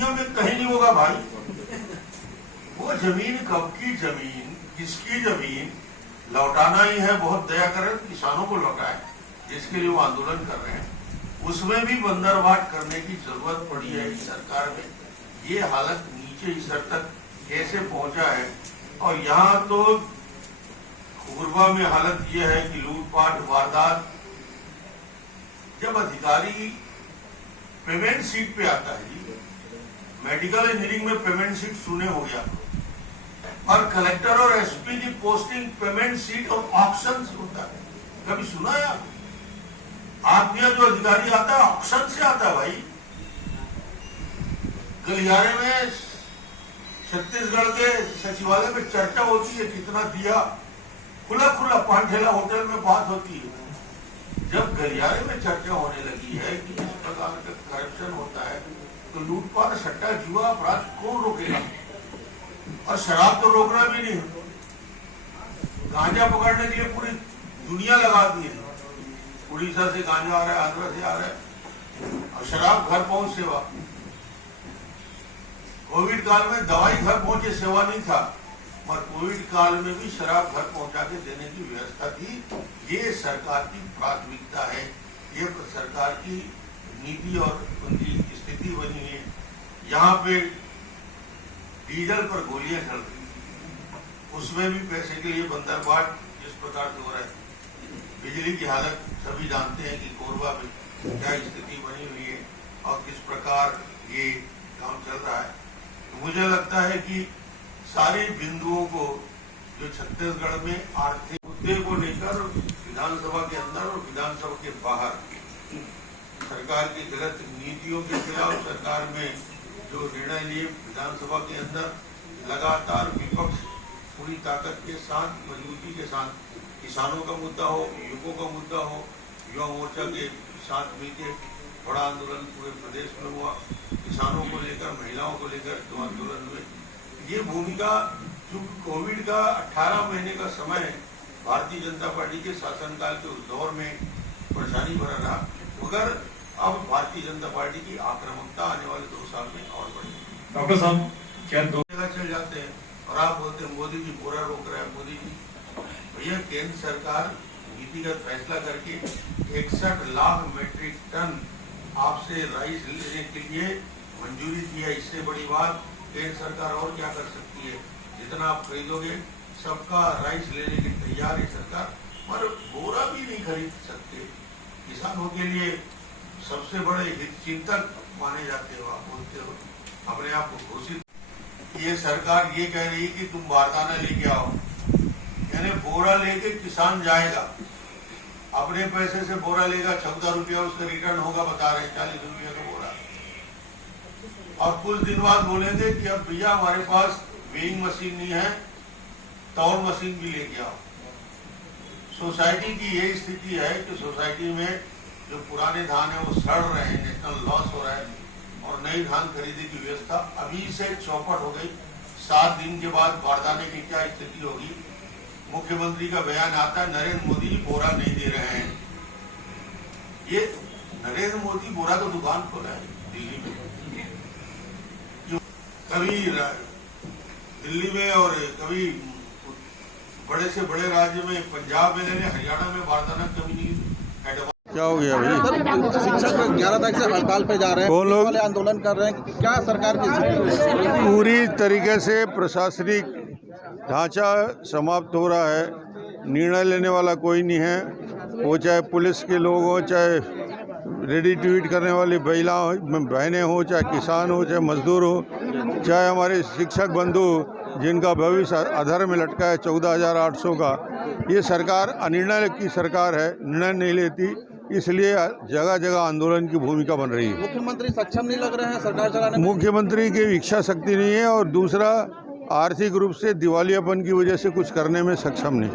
दुनिया में कहीं नहीं होगा भाई। वो जमीन कब की जमीन, किसकी जमीन लौटाना ही है। बहुत दया करें किसानों को लौटाए जिसके लिए वो आंदोलन कर रहे हैं। उसमें भी बंदरबाट करने की जरूरत पड़ी है इस सरकार में। ये हालत नीचे स्तर तक कैसे पहुंचा है। और यहाँ तो खुरबा में हालत ये है कि लूटपाट वारदात, जब अधिकारी पेमेंट सीट पे आता है जी, मेडिकल इंजीनियरिंग में पेमेंट सीट सुने हो गया, और कलेक्टर और एसपी की पोस्टिंग पेमेंट सीट और ऑप्शन से होता है। कभी सुना है आप दिया जो अधिकारी आता है ऑप्शन से आता है भाई। गलियारे में छत्तीसगढ़ के सचिवालय में चर्चा होती है कितना दिया, खुला खुला पांठेला होटल में बात होती है। जब गलियारे में चर्चा होने लगी है कि इस प्रकार का करप्शन होता है तो लूटपाट सट्टा जुआ अपराध कौन रोकेगा। और शराब तो रोकना भी नहीं, गांजा पकड़ने के लिए पूरी दुनिया लगा दी है। उड़ीसा से गांजा आ रहा है, आंध्र से आ रहा है, और शराब घर पहुंच सेवा। कोविड काल में दवाई घर पहुंचे सेवा नहीं था, और कोविड काल में भी शराब घर पहुंचा के देने की व्यवस्था थी। ये सरकार की प्राथमिकता है, ये सरकार की नीति और उनकी स्थिति बनी है। यहाँ पे डीजल पर गोलियां चल रही, उसमें भी पैसे के लिए बंदरबाट जिस प्रकार से हो रहा है। बिजली की हालत सभी जानते हैं कि कोरबा में क्या स्थिति बनी हुई है और किस प्रकार ये काम चल रहा है। तो मुझे लगता है कि सारे बिंदुओं को जो छत्तीसगढ़ में आर्थिक मुद्दे को लेकर विधानसभा के अंदर और विधानसभा के बाहर सरकार की गलत नीतियों के खिलाफ सरकार में जो निर्णय लिए, विधानसभा के अंदर लगातार विपक्ष पूरी ताकत के साथ, मजबूती के साथ, किसानों का मुद्दा हो, युवकों का मुद्दा हो, युवा मोर्चा के साथ मिलकर बड़ा आंदोलन पूरे प्रदेश में हुआ। किसानों को लेकर, महिलाओं को लेकर जो आंदोलन हुए, ये भूमिका जो कोविड का 18 महीने का समय भारतीय जनता पार्टी के शासनकाल के उस दौर में परेशानी भरा रहा, मगर अब भारतीय जनता पार्टी की आक्रामकता आने वाले 2 साल में और बढ़ेगी। डॉक्टर साहब क्या 2 जगह चल जाते हैं और आप बोलते हैं मोदी जी बोरा रोक रहा है। मोदी जी, भैया केंद्र सरकार नीतिगत फैसला करके 61 लाख मीट्रिक टन आपसे राइस लेने के लिए मंजूरी दी है। इससे बड़ी बात केंद्र सरकार और क्या कर सकती है। जितना आप खरीदोगे सबका राइस लेने की तैयार है सरकार, पर बोरा भी नहीं खरीद सकते। किसानों के लिए सबसे बड़े हित चिंतक माने जाते हो, आप बोलते हो अपने आप को घोषित। ये सरकार ये कह रही है कि तुम बारदाना लेके आओ, यानी बोरा लेके किसान जाएगा, अपने पैसे से बोरा लेगा, 14 रुपया उसका रिटर्न होगा, बता रहे 40 रुपया का बोरा। और कुछ दिन बाद बोलेंगे कि अब भैया हमारे पास वेइंग मशीन नहीं है, तौल मशीन भी लेके आओ। सोसाइटी की ये स्थिति है कि सोसाइटी में जो पुराने धान है वो सड़ रहे हैं, नेशनल लॉस हो रहा है, और नई धान खरीदने की व्यवस्था अभी से चौपट हो गई। 7 दिन के बाद बारदाने की क्या स्थिति होगी। मुख्यमंत्री का बयान आता है नरेंद्र मोदी बोरा नहीं दे रहे हैं। ये नरेंद्र मोदी बोरा तो दुकान खोला है दिल्ली में, कभी दिल्ली में और कभी बड़े से बड़े राज्य में, पंजाब में ले लें, हरियाणा में बारदाना कभी नहीं। क्या हो गया भाई? शिक्षक 11 तारीख से हड़ताल पे जा रहे हैं, कौन लोग वाले आंदोलन कर रहे हैं, क्या सरकार की पूरी तरीके से प्रशासनिक ढांचा समाप्त हो रहा है। निर्णय लेने वाला कोई नहीं है, वो चाहे पुलिस के लोग हों, चाहे रेडी टू ईट करने वाली बहनें हों, चाहे किसान हो, चाहे मजदूर हो, चाहे हमारे शिक्षक बंधु जिनका भविष्य अधर में लटका है 14,800 का। ये सरकार अनिर्णय की सरकार है, निर्णय नहीं लेती, इसलिए जगह जगह आंदोलन की भूमिका बन रही है। मुख्यमंत्री सक्षम नहीं लग रहे हैं सरकार चलाने में? मुख्यमंत्री की इच्छा शक्ति नहीं है, और दूसरा आर्थिक रूप से दिवालियापन की वजह से कुछ करने में सक्षम नहीं।